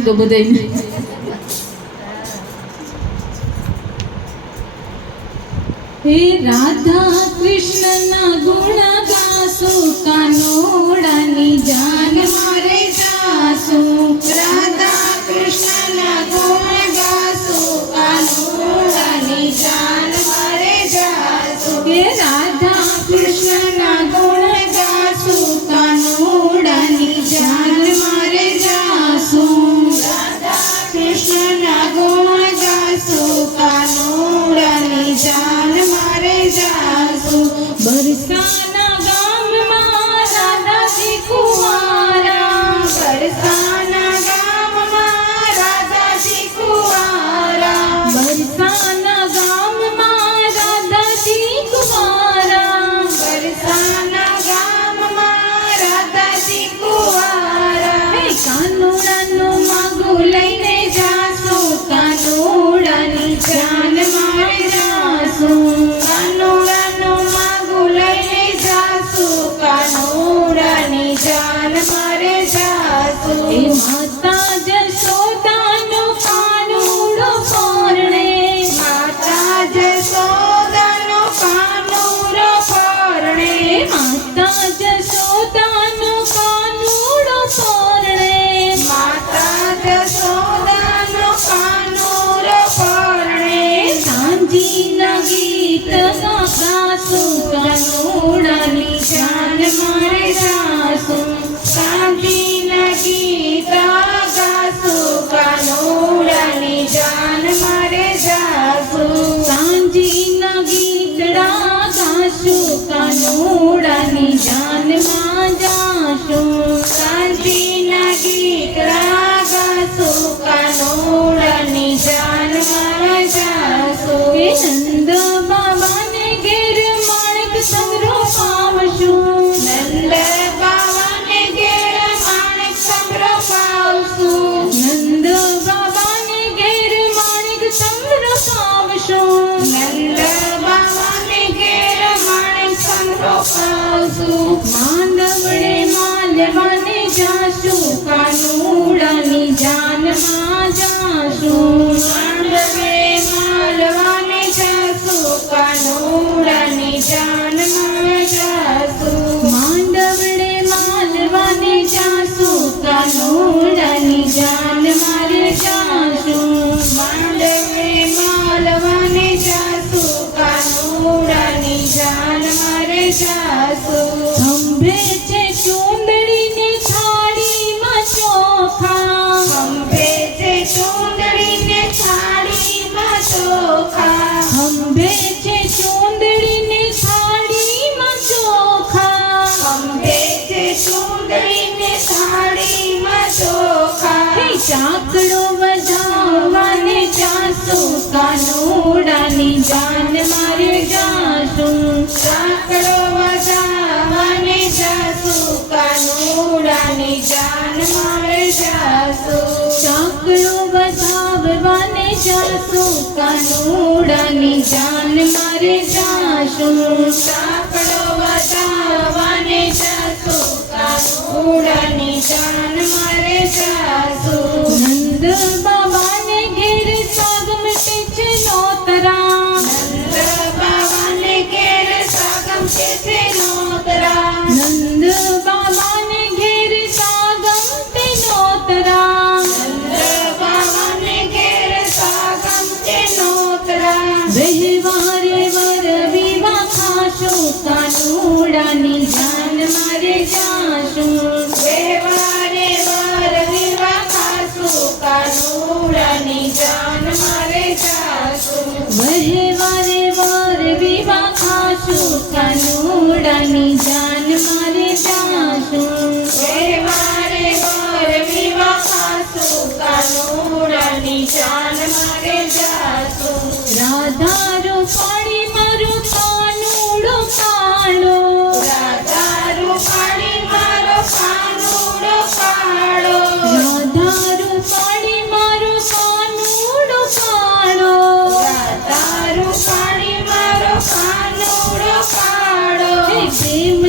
દીધો બધાને હે રાધા કૃષ્ણના ગુણ ગાસો કાનોડાની જાન મારે જાસો. રાધા કૃષ્ણના ગુણ ગાસો કાનો जातो बरसाना ફરવાને જાશું કાનુડાની જાનમાં જાશું. કાનુડાની જાન મારી જાસું સાકડો વગાવવાની જાશું કાનુડાની જાન મારી જાસું સાંકળો વગાવવાની જાશું કાનુડાની જાન મારી જાશું સાકડો વગાવવાની જાશું કાનુડાની જાન જાન મારે જાશું. વહેવારે વાર વિવાહ ખાશું. કાનુડાની જાન મારે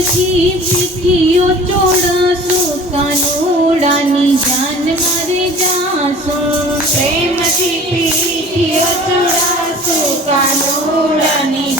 પછી પીઠીઓ ચોડાસો કાનોડાની જાન મારે જાસો. પ્રેમથી પીઠીઓ ચોડાસો કાનોડાની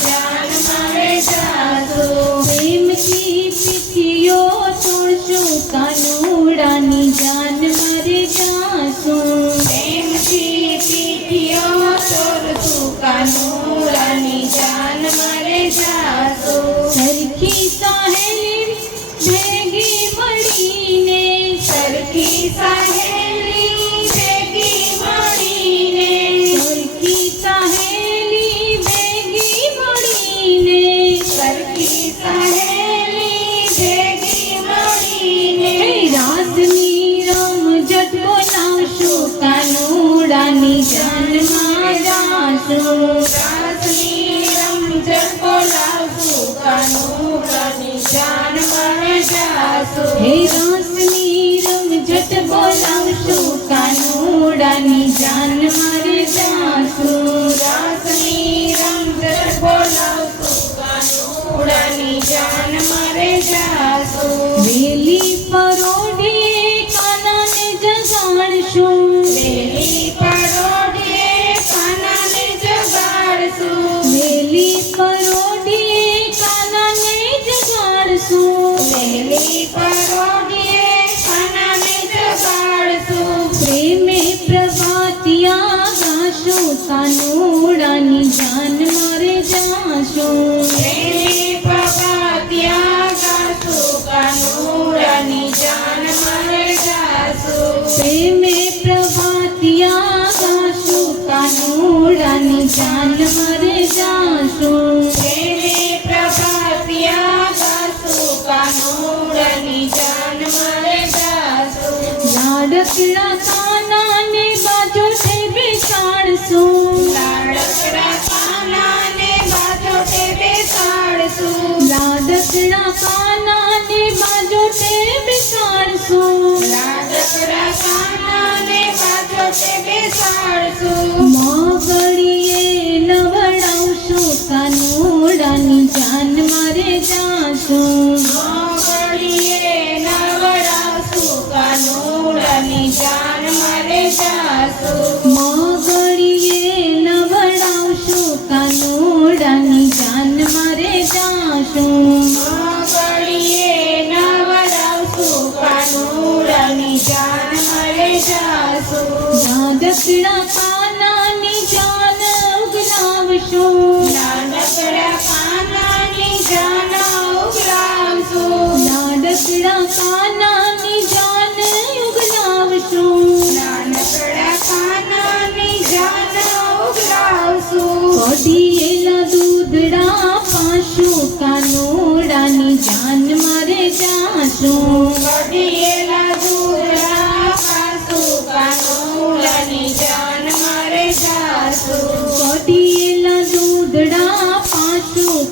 जाने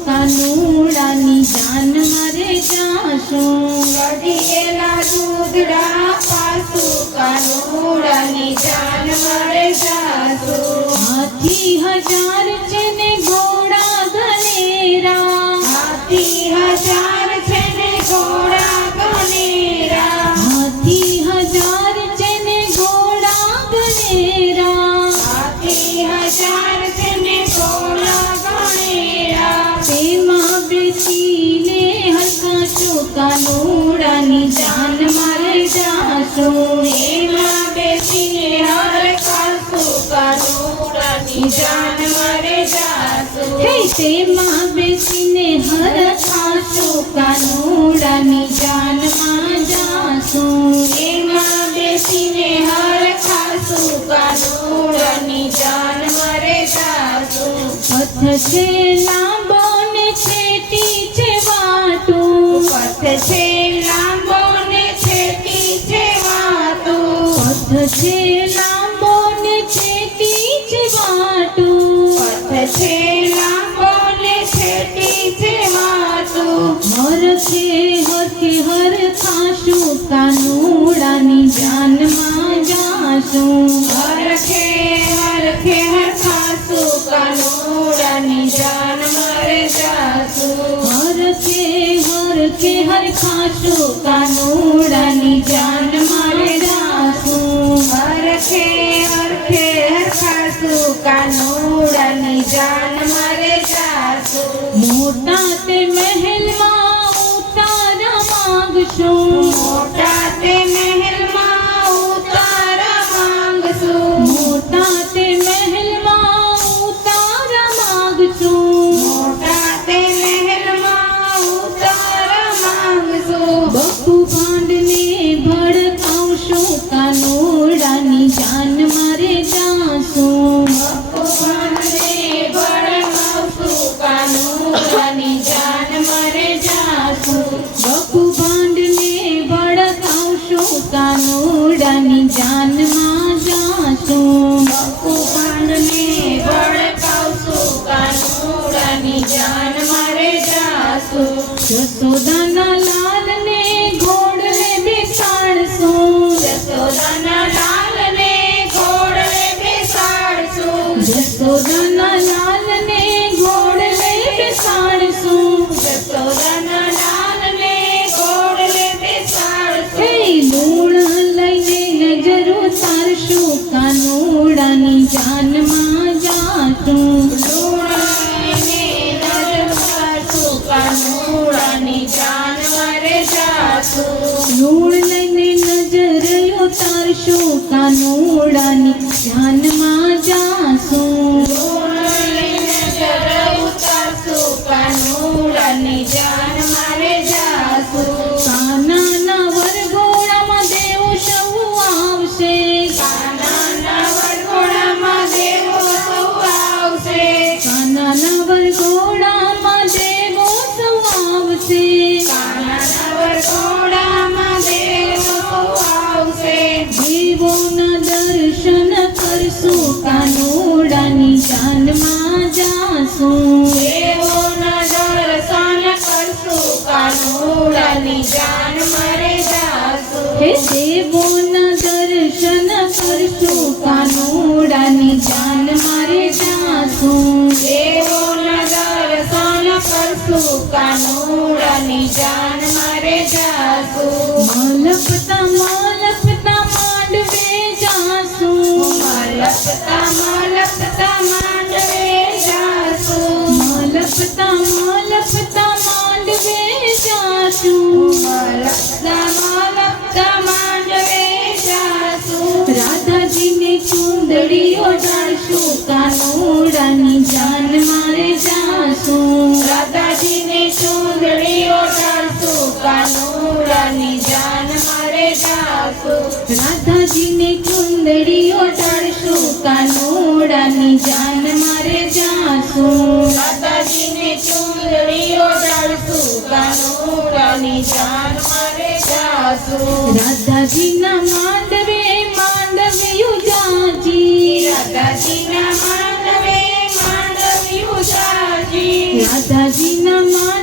કાનુડાની જાન મારે જાશું. ગઢિયેલા દૂધડા પાસું કાનુડાની જાન મારે જાશું. હાથી હજાર છે ને ઘોડા ધનેરા. હાથી હજાર તેમાં બેસીને હર થાશું કાનુડાની જાનમાં જાશું એમાં બેસીને હર ખાશું કાનુડાની જાન મરે જાસુ. પથ છે रानी जान माँ जासू। हर खे हर खे हर खासू कानू रानी जान मारे जासू। हर खे हर खे हर खासू कानू रानी जान बापू पांडे निजा सानी जान मारे जासू। राधा जी ने चुंदड़ी ओ जासू कानू रानी जान मारे जासू। राधा जी ने चुंदड़ी ओ डाल तू कानू रानी जान मारे जासू। राधा जी ने चुंदड़ी ओ डाल तू कानू रानी जान मारे जासू। राधा जी ना मांडवे मांडवे यु जा राधा जी ना Sajina Mata.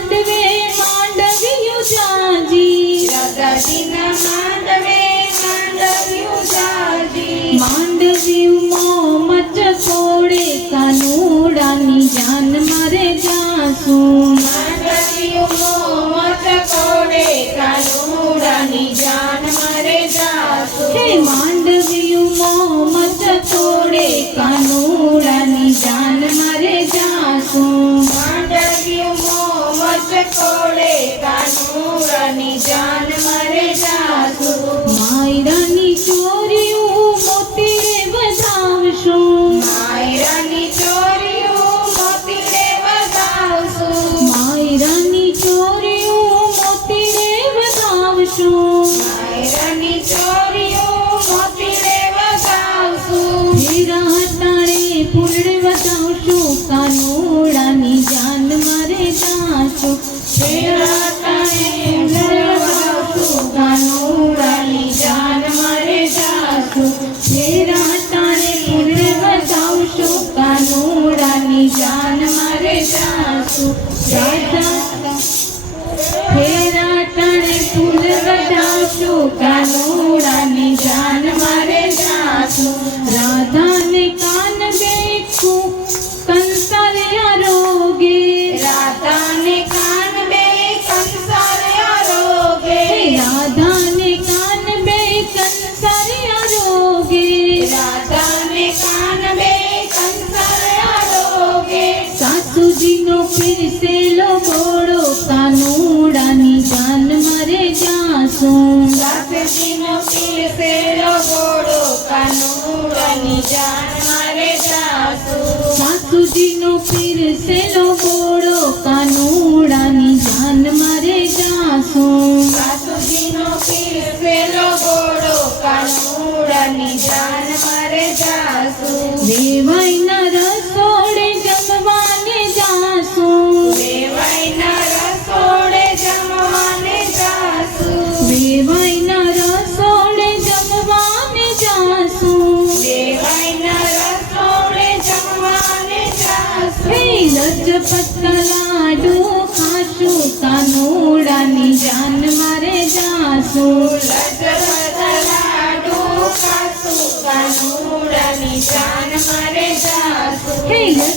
Si no pides, te lo voy.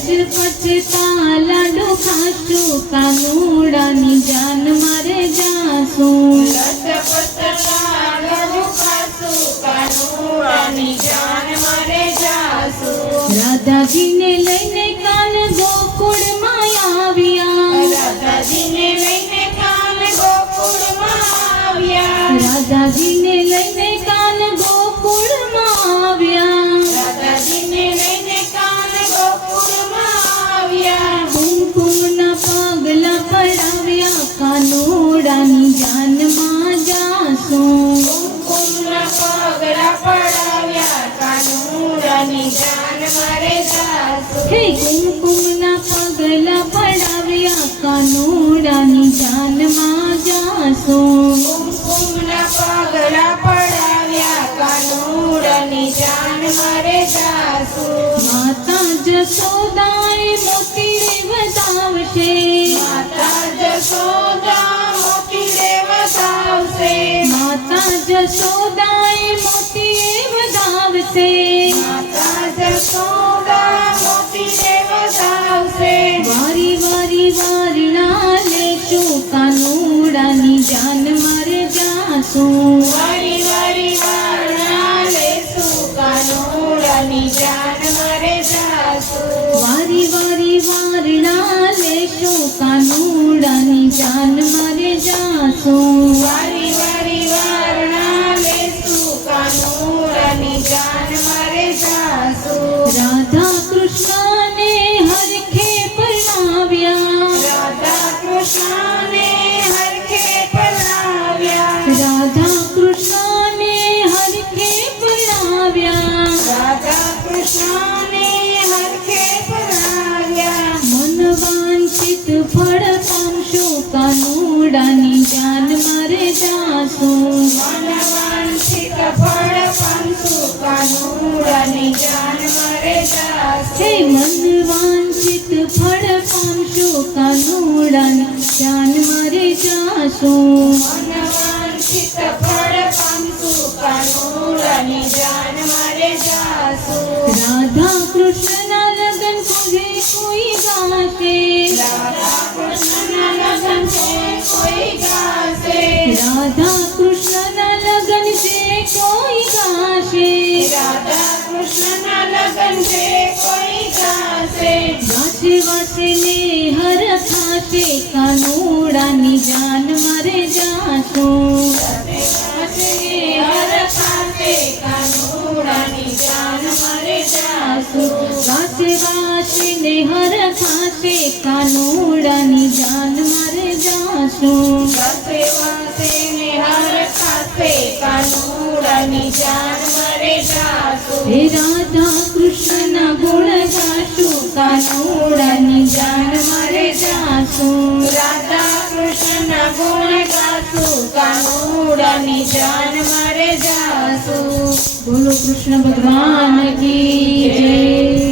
હે લજપત લાડુ ખાશું કાનુડાની જાન મારે જાસુ. રાધાજીને લઈને કાન ગોકુળમાં આવ્યા. રાધાજીને લઈને કાન ગોકુળમાં આવ્યા. રાધાજીને so down. Yeah. પામશું કાનુડાની જાન મારે જાશું મનવાંછિત ફળ પામશું કાનુડાની જાન મારે જાસુ રાધા કૃષ્ણના લગન કોઈ કોઈ ગાશે રાધા કૃષ્ણના લગન છે કોઈ ગાશે રાધા કૃષ્ણના લગન છે કોઈ ગાશે રાધા કૃષ્ણના લગન છે કોઈ ગાશે વાસે વાસે ને હર ते कानूड़ा नी जान मरे जा तू ने हर खाते का नूड़ा निजान मरे जासू। ने हर मरे हे राधा कृष्ण, गुण गासू का नूड़ा निजान રાધા કૃષ્ણના ગુણ ગાસુ કાનુડાની જાન મારે જાસુ બોલો કૃષ્ણ ભગવાન કી જય